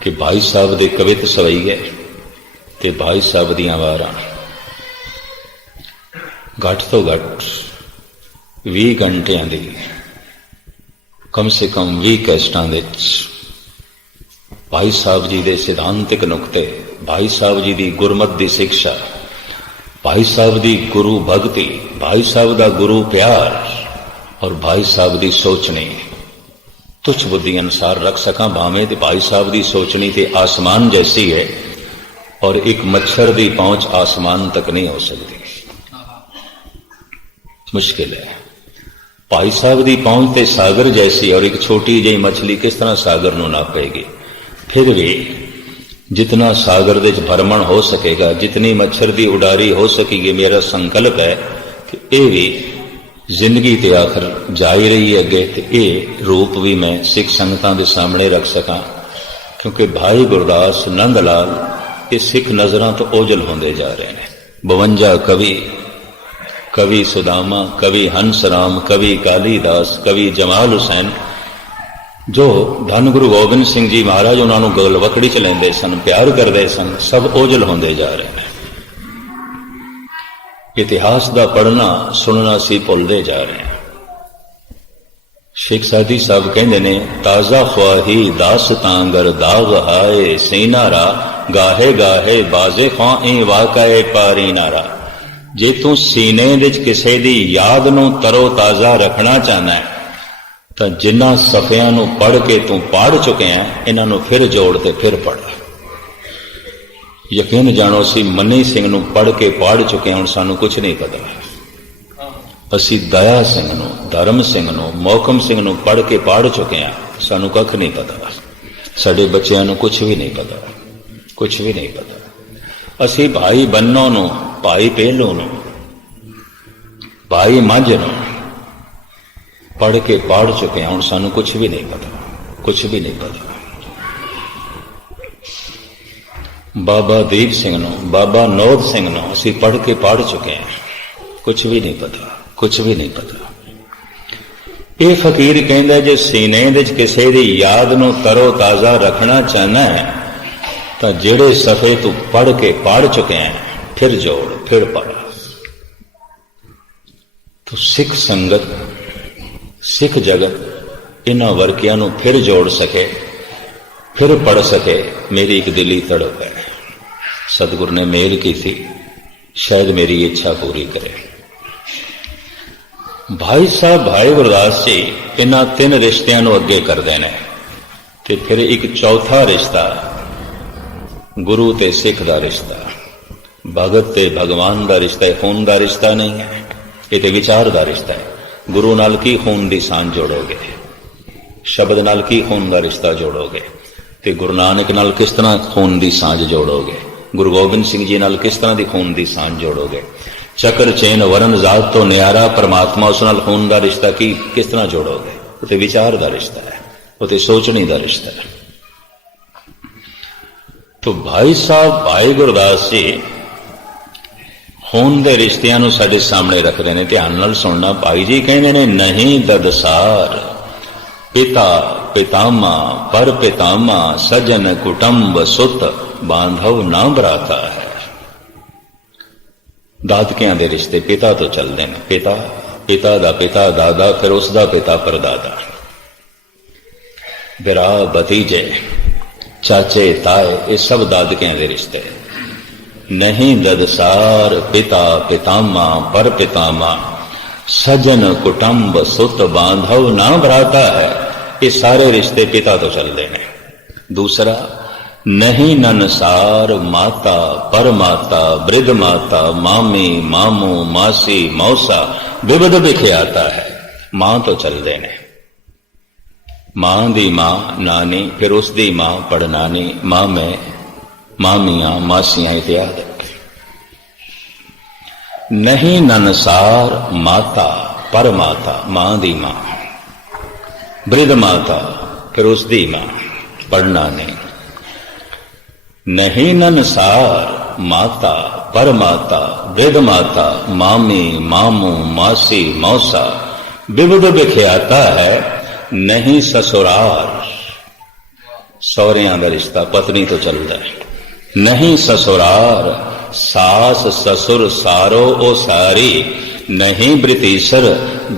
कि भाई साहब दे कवित सवैये ते भाई साहब दियां वारां घट तो घट 20 घंटियां दी कम से कम 20 कैसटां विच भाई साहब जी दे सिद्धांतिक नुकते, भाई साहब जी दी गुरमत दी शिक्षा, भाई साहब दी गुरु भगती, भाई साहब दा गुरु प्यार और भाई साहब दी सोचनी तुच्छ बुद्धि अनुसार रख सका भावें। ते भाई साहब दी सोचनी ते आसमान जैसी है और एक मच्छर दी पहुंच आसमान तक नहीं हो सकती, मुश्किल है। भाई साहब दी पहुंच ते सागर जैसी और एक छोटी जी मछली किस तरह सागर नूं नापेगी। फिर भी जितना सागर दे भरमण हो सकेगा, जितनी मच्छर दी उडारी हो सकेगी, मेरा संकल्प है कि ये भी जिंदगी ते आखिर जा ही रही है अगे, ते ये रूप भी मैं सिख संगतां दे सामने रख सका। क्योंकि भाई गुरदास नंद लाल ये सिख नजरां तो ओझल होंदे जा रहे हैं। 52 कवि, कवि सुदामा, कवि हंसराम, कवि कालीदास, कवि जमाल हुसैन, जो धन गुरु गोबिंद सिंह जी महाराज उन्होंने गलवकड़ी च लेंदे सन, प्यार करते सन, सब ओझल होंदे जा रहे हैं। इतिहास का पढ़ना सुनना सी भुलते जा रहे हैं। शेख सादी साहब कहते ने ताजा ख्वाही दास तांगर दाग आए सीनारा गाहे गाहे बाजे ख्वां ई वाकाए पारी नारा। जे तू सीने विच किसे दी याद नूं तरो ताजा रखना चाहना है तो जिन्हां सफियां नूं पढ़ के तू पढ़ चुके हैं, इन्हां नूं फिर जोड़ ते फिर पढ़। यकीन जानो असी मनी सिंह नूं पढ़ के पढ़ चुके हैं, हुण सानूं कुछ नहीं पता। असी दया सिंह नूं, धर्म सिंह नूं, मोहकम सिंह नूं पढ़ के पढ़ चुके हैं, सानूं कख नहीं पता। साडे बच्चिआं नूं कुछ भी नहीं पता, कुछ भी नहीं पता। असी भाई बन्नो नूं, भाई पहलू नूं, भाई मंझ नूं पढ़ के पढ़ चुके हैं, हुण सानूं कुछ भी नहीं पता, कुछ भी नहीं पता। बाबा दीप सिंह नूं, बाबा नौद सिंह नूं असीं पढ़ के पढ़ चुके हैं, कुछ भी नहीं पता, कुछ भी नहीं पता। ये फकीर कहंदा जे सीने विच किसे दी याद नूं तरो ताजा रखना चाहना है तो जेड़े सफे तू पढ़ के पढ़ चुके हैं फिर जोड़ फिर पढ़। तो सिख संगत सिख जगत इन्हां वर्कियां नूं फिर जोड़ सके, फिर पढ़ सके, मेरी एक दिली तड़प है। सतगुरु ने मेल की थी, शायद मेरी इच्छा पूरी करे। भाई साहब भाई गुरदास जी इन्हां 3 रिश्तियां नूं अगे करदे ने ते फिर एक चौथा रिश्ता गुरु ते सिख दा रिश्ता, भगत ते भगवान दा रिश्ता है। खून दा रिश्ता नहीं है, ये ते विचार दा रिश्ता है। गुरु नाल की खून दी सांझ जोड़ोगे, शब्द नाल की खून दा रिश्ता जोड़ोगे, ते गुरु नानक नाल किस तरह खून दी सांझ जोड़ोगे, गुरु गोबिंद सिंह जी नाल किस तरह दी खून दी सांझ जोड़ोगे। चक्र चैन वरण जात तो न्यारा परमात्मा उस नाल खून दा रिश्ता की किस तरह जोड़ोगे। वो ते विचार दा रिश्ता है, वो ते सोचनी दा रिश्ता है। तो भाई साहब भाई गुरदास जी खून दे रिश्तियां नूं साडे सामने रख रहे हैं। ध्यान नाल सुनना। भाई जी कहंदे ने नहीं ददसार पिता पितामा पर पितामा सजन कुटुंब सुत बांधव ना भराता है। दादकियां दे रिश्ते पिता तो चलते हैं। पिता पिता दा पिता दादा, फिर उसका पिता परदादा, बिरा भतीजे चाचे ताए, ये सब दादकियां दे रिश्ते। नहीं ददसार पिता पितामा पर पितामा सजन कुटुंब सुत बांधव ना भराता है। ये सारे रिश्ते पिता तो चलते हैं। दूसरा नहीं ननसार माता परमाता वृद्ध माता मामी मामू मासी मौसा विविध विख्याता है। मां तो चलते ने, मां दी मां नानी, फिर उसकी मां पड़नानी, मामे मामियां मासियां इत्यादि। नहीं ननसार माता परमाता, मां दी मां, वृद्ध माता, फिर उसकी मां पड़नानी। नहीं ननसार माता परमाता वृद्ध माता मामी मामू मासी मौसा विविध विख्याता है। नहीं ससुरार, सौरियां का रिश्ता पत्नी तो चलता है। नहीं ससुरार सास ससुर सारो ओ सारी, नहीं ब्रितीसर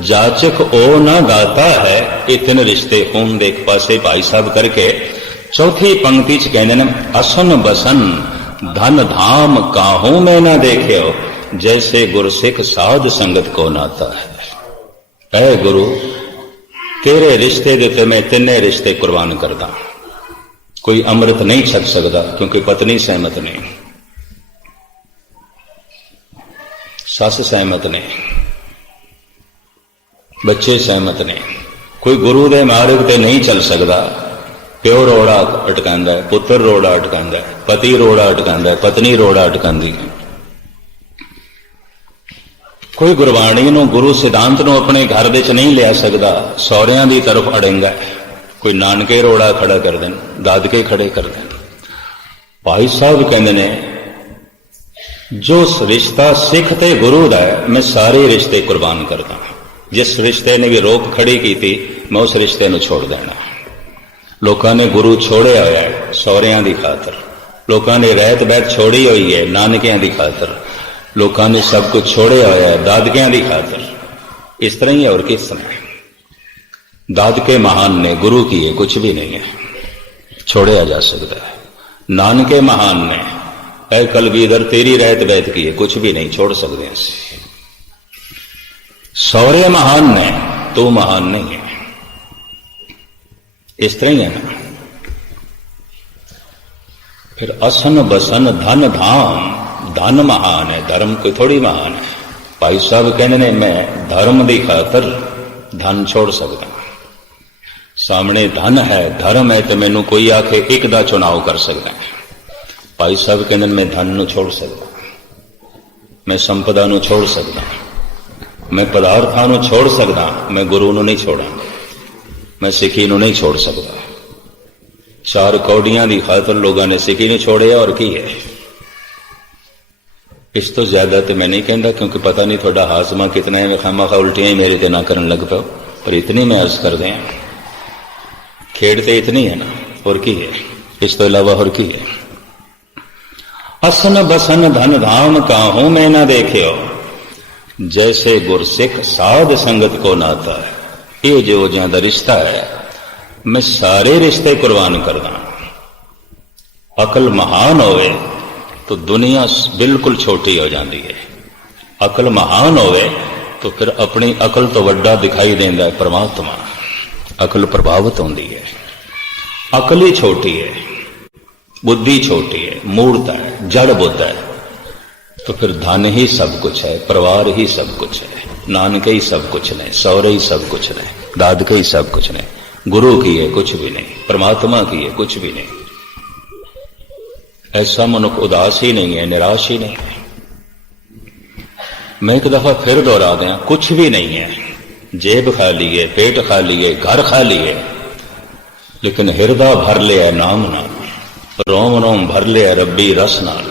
जाचक ओ ना गाता है। ये तीन रिश्ते हों दे एक पासे भाई साहब करके चौथी पंक्ति च कहते हैं असन बसन धन धाम काहू में ना देख्यो, जैसे गुरसिख साध संगत को नाता है। ऐ गुरु तेरे रिश्ते दे ते मैं तिने रिश्ते कुर्बान करदा। कोई अमृत नहीं छक सकता क्योंकि पत्नी सहमत नहीं, सस सहमत ने, बच्चे सहमत ने। कोई गुरु दे मार्ग ते नहीं चल सकता। प्यो रोड़ा अटकांदा है, पुत्र रोड़ा अटकांदा है, पति रोड़ा अटकांदा है, पत्नी रोड़ा अटकांदी है। कोई गुरबाणी नूं गुरु सिद्धांत नूं अपने घर विच नहीं लिया सकता, सौरियां दी तरफ अड़ेंगा। कोई नानके रोड़ा खड़ा कर देन, दादके खड़े कर देन। भाई साहब कहंदे ने जो रिश्ता सिख ते गुरु दा है मैं सारे रिश्ते कुर्बान करदा। जिस रिश्ते ने भी रोक खड़ी की थी मैं उस रिश्ते नूं छोड़ देना। लोगों ने गुरु छोड़े होया है सौरियां दी खातर, लोगों ने रहत बहत छोड़ी हुई है नानकियां दी खातर, लोगों ने सब कुछ छोड़े होया है दादकियां दी खातर। इस तरह ही और किस तरह दादके महान ने, गुरु की है कुछ भी नहीं है, छोड़या जा सकता है। नानके महान ने, ऐ कलगीधर तेरी रहत बहत की है, कुछ भी नहीं छोड़ सकते हैं। सौरे महान ने, तू महान नहीं है। इस तरह ही है ना। फिर असन बसन धन धाम, धन महान है, धर्म कोई थोड़ी महान है। भाई साहब कहने ने मैं धर्म की खातर धन छोड़ सकता। सामने धन है धर्म है तो मैनू कोई आके एक दा चुनाव कर सकता है। भाई साहब कहने मैं धन नू छोड़ सकता, मैं संपदा नू छोड़ सकता, मैं पदार्थां नू छोड़ सकता, मैं गुरु नू नहीं छोड़ा, मैं सिखी नू नहीं छोड़ सकता। चार कौड़ियां की खातर लोगों ने सिखी नहीं छोड़े और की है। इस तो ज्यादा तो मैं नहीं कहता क्योंकि पता नहीं थोड़ा हाजमा कितना है, खामा खा उल्टियां ही मेरे ते ना करन लग पाओ, पर इतनी मैं अर्ज कर दें खेड़ ते इतनी है ना, और की है इस तो इलावा और की है। असन बसन धन धाम काहू में ना देख्यो, जैसे गुरसिख साध संगत को नाता है। ये जो ज्यादा रिश्ता है मैं सारे रिश्ते कुर्बान करदा। अकल महान होवे तो दुनिया बिल्कुल छोटी हो जाती है। अकल महान होवे तो फिर अपनी अकल तो वड्डा दिखाई देंदा है परमात्मा। अकल प्रभावित होती है। अकल ही छोटी है, बुद्धि छोटी है, मूर्ता है, जड़ बुद्ध है, तो फिर धन ही सब कुछ है, परिवार ही सब कुछ है, नानके ही सब कुछ ने, सौरे ही सब कुछ ने, दादके ही सब कुछ ने, गुरु की है कुछ भी नहीं, परमात्मा की है कुछ भी नहीं। ऐसा मनुष्य उदास ही नहीं है, निराश ही नहीं है। मैं एक दफा फिर दोहरा दें, कुछ भी नहीं है। जेब खाली है, पेट खाली है, घर खाली है, लेकिन हिरदा भर लिया नाम नाल, रोम रोम भर लिया रब्बी रस नाल,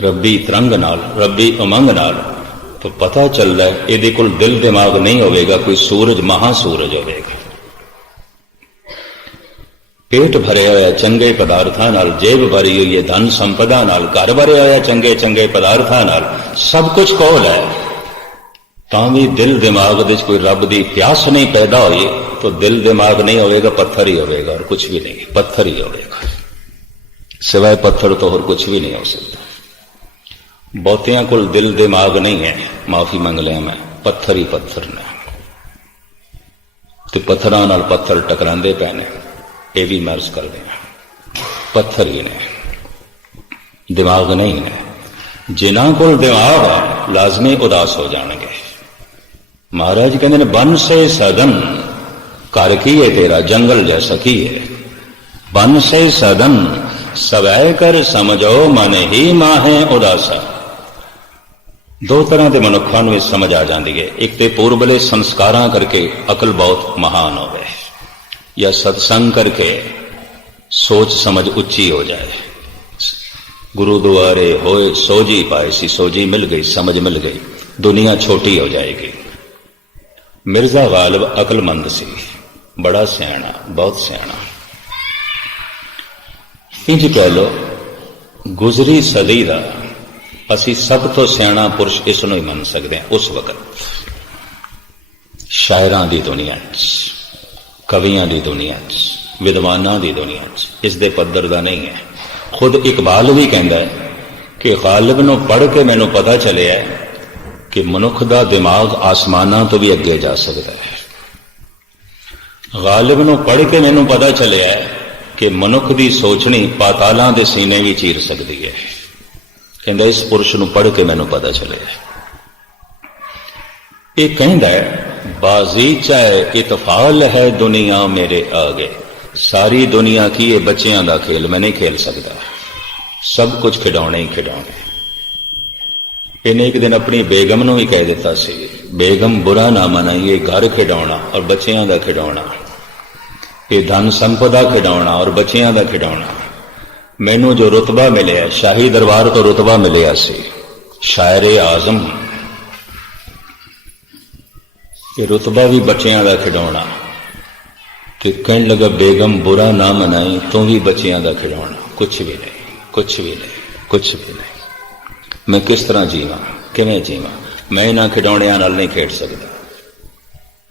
रब्बी तरंग नाल, रब्बी उमंग नाल। तो पता चल रहा है यदि कोल दिल दिमाग नहीं होगा, कोई सूरज महासूरज होगा। पेट भरे होया चंगे पदार्थां नाल, जेब भरी हुई है धन संपदा नाल, घर भरे होया चंगे चंगे पदार्थां नाल, सब कुछ कोल है, तां भी दिल दिमाग दे कोई रब दी प्यास नहीं पैदा हुई, तो दिल दिमाग नहीं होगा, पत्थर ही होगा और कुछ भी नहीं, पत्थर ही होगा। सिवाय पत्थर तो और कुछ भी नहीं हो सकता। बहुतियां कोल दिल दिमाग नहीं है, माफी मंग लिया मैं, पत्थर ही पत्थर ने, तो पत्थरां नाल पत्थर टकरांदे पए ने। ये भी मैं अर्ज कर दें, पत्थर ही ने, दिमाग नहीं ने। जिन्हां कोल दिमाग है लाजमी उदास हो जाएंगे। महाराज कहते हैं बन से सदन कर की है तेरा, जंगल जैसा की है। बन से सदन सवै कर समझो मन ही माहे उदासा। दो तरह के मनुखों में समझ आ जाती है, एक तो पूर्वले संस्कारां करके अकल बहुत महान हो गए, या सत्संग करके सोच समझ उच्ची हो जाए। गुरु द्वारे होए सोजी पाए सी, सोजी मिल गई, समझ मिल गई, दुनिया छोटी हो जाएगी। मिर्जा गालिब अकलमंद सी, बड़ा सियाणा, बहुत सियाणा। इंज कह लो गुजरी सदी का असी सब तो सियाणा पुरुष इसनों ही मन सकते हैं। उस वक्त शायरां की दुनिया च, कवियां की दुनिया च, विद्वानां की दुनिया च इसके पद्धर का नहीं है। खुद इकबाल भी कहता है कि गालिब नूं पढ़ के मैनूं पता चलिया कि मनुख का दिमाग आसमानां तो भी अगे जा सकता है। गालिब नूं पढ़ के मैनूं पता चलिया कि मनुख की सोचनी पातालां दे सीने भी चीर सकती है। कहता इस पुरुष नूं पढ़ के मैनूं पता चलिया। ये कहता है बाजी चाहे इतफाल है दुनिया मेरे आगे। सारी दुनिया की ये बच्चियां का खेल, मैं नहीं खेल सकता, सब कुछ खिडौने ही खिडौने। इन्हें एक दिन अपनी बेगम नूं भी कह दिता सी, बेगम बुरा ना मनाइए, घर खिडौना और बच्चियां का खिडौना, ये धन संपदा खिडौना और बच्चियां का खिडौना। मैनू जो रुतबा मिले, शाही दरबार तो रुतबा मिले सी शायरे आजम, ये रुतबा भी बच्चियां का खिडौना। कि कहने लगा बेगम बुरा ना मनाई, तू भी बच्चियां का खिडौना। कुछ भी नहीं, कुछ भी नहीं, कुछ भी नहीं। मैं किस तरह जीवा, किवें जीवा, मैं इन्हां खिडौणियां नाल नहीं खेड सकता।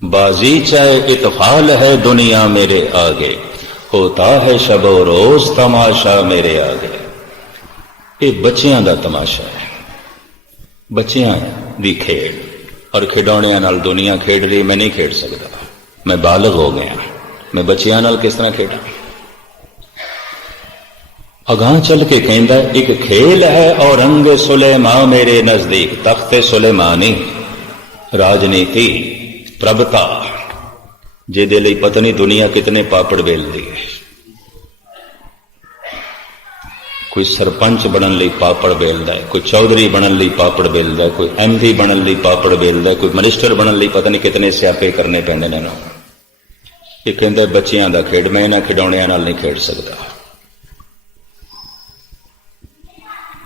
बाजी चाहे इतफाल है दुनिया मेरे आगे, होता है शबो रोज तमाशा मेरे आगे। ये बच्चियां का तमाशा है, बच्चियां दी खेड और खिडौणियां नाल दुनिया खेड रही, मैं नहीं खेड सकता। मैं बालग हो गया, मैं बच्चियां नाल किस तरह खेडा। अगां चल के कहता एक खेल है और रंग सुलेमान मेरे नजदीक। तख्ते सुलेमानी, राजनीति, प्रभुता, जिहदे लई पता नहीं दुनिया कितने पापड़ बेलदी है। कोई सरपंच बनन लई पापड़ बेलदा है, कोई चौधरी बनन लई पापड़ बेलदा है, कोई MP बनन लई पापड़ बेलदा है, कोई मिनिस्टर बनन लई पता नहीं कितने स्यापे करने पैंदे ने। ये कहता बच्चियां का खेड, मैं इन्हां खिडौणियां नाल नहीं खेड सकता।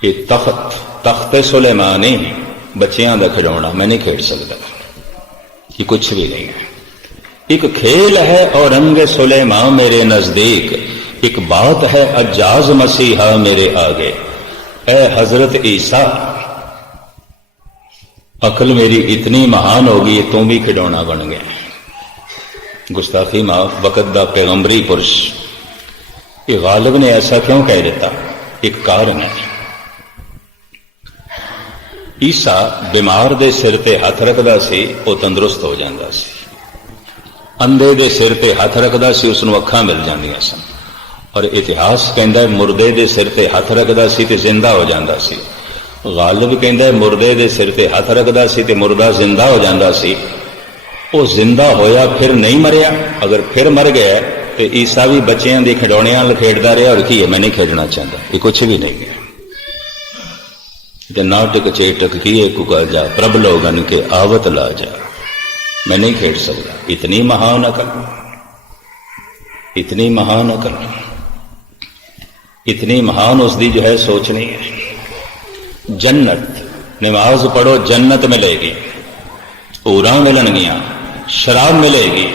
ये तख्ते सुलेमानी, बच्चियां का खिडौना, मैं नहीं खेड सकता। ये कुछ भी नहीं है। एक खेल है और रंग सुलेमान मेरे नजदीक, एक बात है अजाज मसीहा मेरे आगे। ए हजरत ईसा, अकल मेरी इतनी महान होगी, तुम भी खिडौना बन गए। गुस्ताखी माफ, वक़्त दा पैगंबरी पुरुष। ये गालिब ने ऐसा क्यों कह देता, एक कारण है। ईसा बीमार दे सिर ते हथ रखदा सी, वो तंदुरुस्त हो जाता सी। अंधे दे सिर ते हथ रखदा सी, उसनूं अखां मिल जांदियां सन। और इतिहास कहता है मुर्दे दे सिर ते हथ रखदा सी ते जिंदा हो जाता सी। गालिब कहता है मुर्दे दे सिर ते हथ रखदा सी ते मुर्दा जिंदा हो जाता सी। वो जिंदा होया फिर नहीं मरिया। अगर फिर मर गया तो ईसा भी बच्चियां दी खिडौणियां नाल खेडदा रहा। और की है, मैं नहीं खेडना चाहता। ये कुछ भी नहीं है। नाटक चेटक किए कुका जा, प्रभ लोगन के आवत ला जा। मैं नहीं खेड सकता। इतनी महान अकल, इतनी महान अकल, इतनी महान उसकी जो है सोचनी है। जन्नत, नमाज पढ़ो जन्नत मिलेगी, ऊरां मिलणगियां, शराब मिलेगी।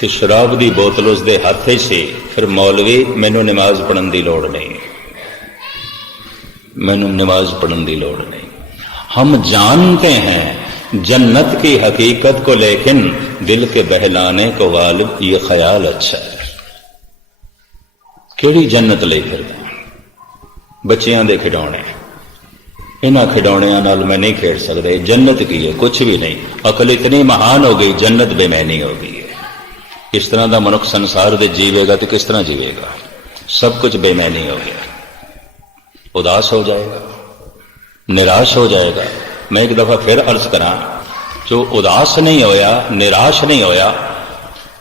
तो शराब की बोतल उसके हाथ से, फिर मौलवी मैनू नमाज पढ़न की लोड़ नहीं, मैनू नमाज पढ़न की लोड़ नहीं। हम जानते हैं जन्नत की हकीकत को, लेकिन दिल के बहलाने को गालिब ये ख्याल अच्छा है। केड़ी जन्नत ले फिरदा, बच्चियां दे खिडौने, इन्हां खिडौणियां नाल मैं नहीं खेड सकता। जन्नत की है, कुछ भी नहीं। अकल इतनी महान हो गई, जन्नत बेमैनी हो गई है। इस तरह का मनुख संसार दे जीवेगा तो किस तरह जीवेगा? सब कुछ बेमैनी हो गया, उदास हो जाएगा, निराश हो जाएगा। मैं एक दफा फिर अर्ज करा, जो उदास नहीं होया, निराश नहीं होया,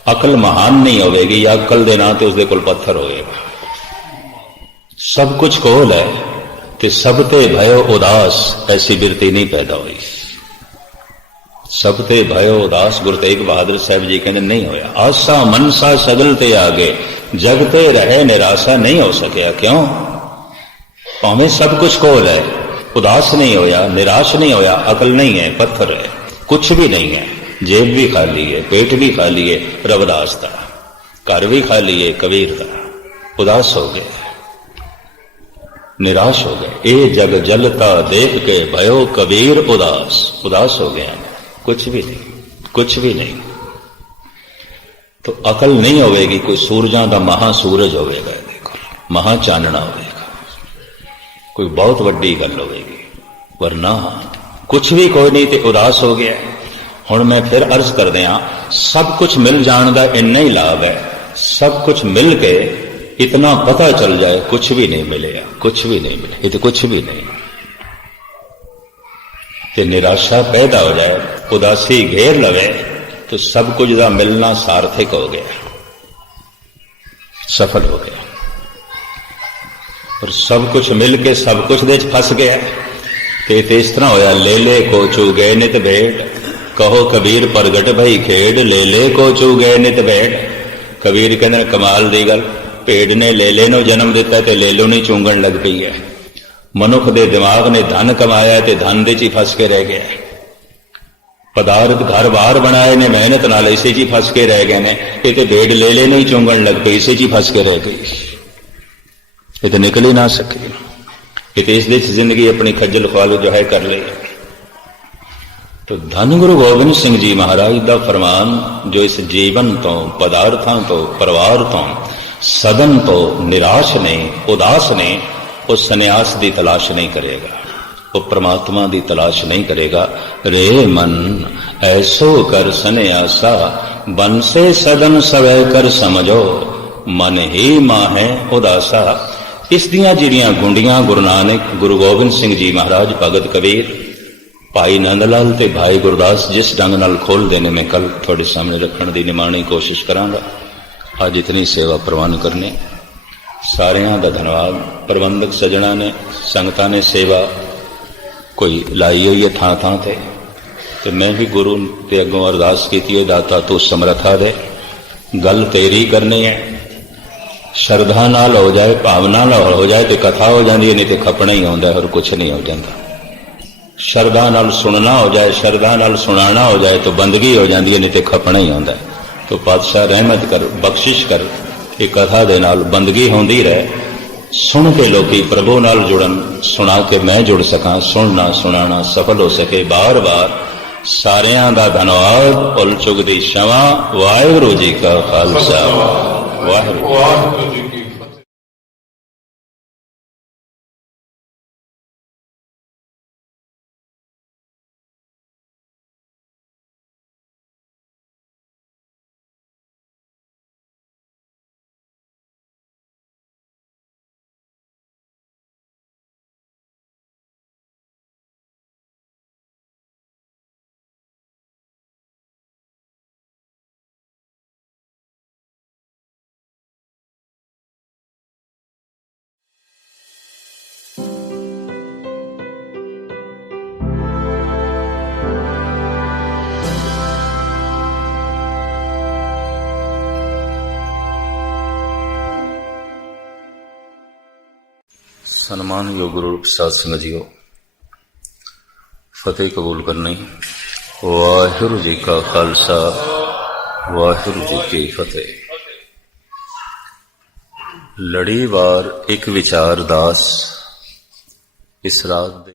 अकल महान नहीं होगी, या अकल दे नां ते उसदे कोल पत्थर होएगा। सब कुछ कोल है ते सब ते भयो उदास, ऐसी बिरती नहीं पैदा हुई। सब ते भयो उदास, गुरु तेग बहादुर साहब जी कहते नहीं होया। आसा मनसा सगल ते आगे, जगते रहे निराशा नहीं हो सकिया। क्यों? भावें सब कुछ कोल है, उदास नहीं होया, निराश नहीं होया, अकल नहीं है, पत्थर है, कुछ भी नहीं है। जेब भी खाली है, पेट भी खाली है, रविदास का घर भी खाली है, कबीर का। उदास हो गए, निराश हो गए। ए जग जलता देख के भयो कबीर उदास। उदास हो गया, कुछ भी नहीं, कुछ भी नहीं। तो अकल नहीं होगी, कोई सूरजा का महासूरज होगा, देखो महाचानना होगा, कोई बहुत वड्डी गल होगी। वरना कुछ भी कोई नहीं, तो उदास हो गया। हुण मैं फिर अर्ज कर दिया, सब कुछ मिल जाने का इन्ना ही लाभ है। सब कुछ मिल के इतना पता चल जाए कुछ भी नहीं मिलेगा, कुछ भी नहीं मिले, ये तो कुछ भी नहीं। ते निराशा पैदा हो जाए, उदासी घेर लवे, तो सब कुछ का मिलना सार्थक हो गया, सफल हो गया। और सब कुछ मिल के सब कुछ दे फस गया, तो इस तरह होया। ले ले को चू गए नित भेड़, कहो कबीर प्रगट भई खेड़। ले ले को चू गए नित भेड़। कबीर कहते कमाल दी गल, भेड़ ने लेले नूं जन्म दिता ते लेलो नहीं चूंगण लग पई है। मनुख दे दिमाग ने धन कमाया ते धन दे च ही फस के रह गया। पदार्थ घर बार बनाए ने मेहनत नाल इसे च ही फस के रह गए ने। ये तो भेड़ लेले नहीं चूंगण लग पई, इसे च ही फस के रह गई, ये तो निकल ही ना सके। ये तो इस जिंदगी अपनी खज्जल ख्वाल जो है कर ले। तो धन गुरु गोबिंद सिंह जी महाराज का फरमान, जो इस जीवन तो, पदार्थों तो, परिवार तो, सदन तो निराश ने, उदास ने, वो सन्यास की तलाश नहीं करेगा, वो परमात्मा की तलाश नहीं करेगा। रे मन ऐसो कर सन्यासा, बन से सदन सवै कर समझो, मन ही माहे उदासा। इस दियां जिहड़ियां गुंडियां गुरु नानक, गुरु गोबिंद सिंह जी महाराज, भगत कबीर, भाई नंद लाल ते भाई गुरदास जिस ढंग नाल खोलते हैं, मैं कल थोड़े सामने रखने की निमाणी कोशिश करांगा। आज इतनी सेवा प्रवान करने सारियां दा धन्यवाद। प्रबंधक सजना ने, संगतां ने सेवा कोई लाई हुई है थां थां ते, तो मैं भी गुरु ते अगों अरदास की है, दाता तू समर्था दे, गल तेरी करनी है। श्रद्धा नाल हो जाए, भावना नाल हो जाए तो कथा हो जाती है, नहीं तो खपना ही आता है और कुछ नहीं हो जाता। श्रद्धा नाल सुनना हो जाए, श्रद्धा नाल सुनाना हो जाए तो बंदगी हो जाती है, नहीं तो खपना ही आता है। तो पातशाह रहमत कर, बख्शिश कर कि कथा दे नाल बंदगी होंदी रहे, सुन के लोकी प्रभु नाल जुड़न, सुना के मैं जुड़ सका, सुनना सुनाना सफल हो सके। बार बार सारियां दा धन्यवाद, भुल चुक दी क्षमा। वाहिगुरू जी का खालसा, वाहिगुरू जी की फतेह। सन्मानयोग गुरु प्रसाद सिंह जीओ, फतेह कबूल करनी। वाहिगुरू जी का खालसा, वाहिगुरू जी की फतेह। लड़ीवार एक विचार दास, इस राग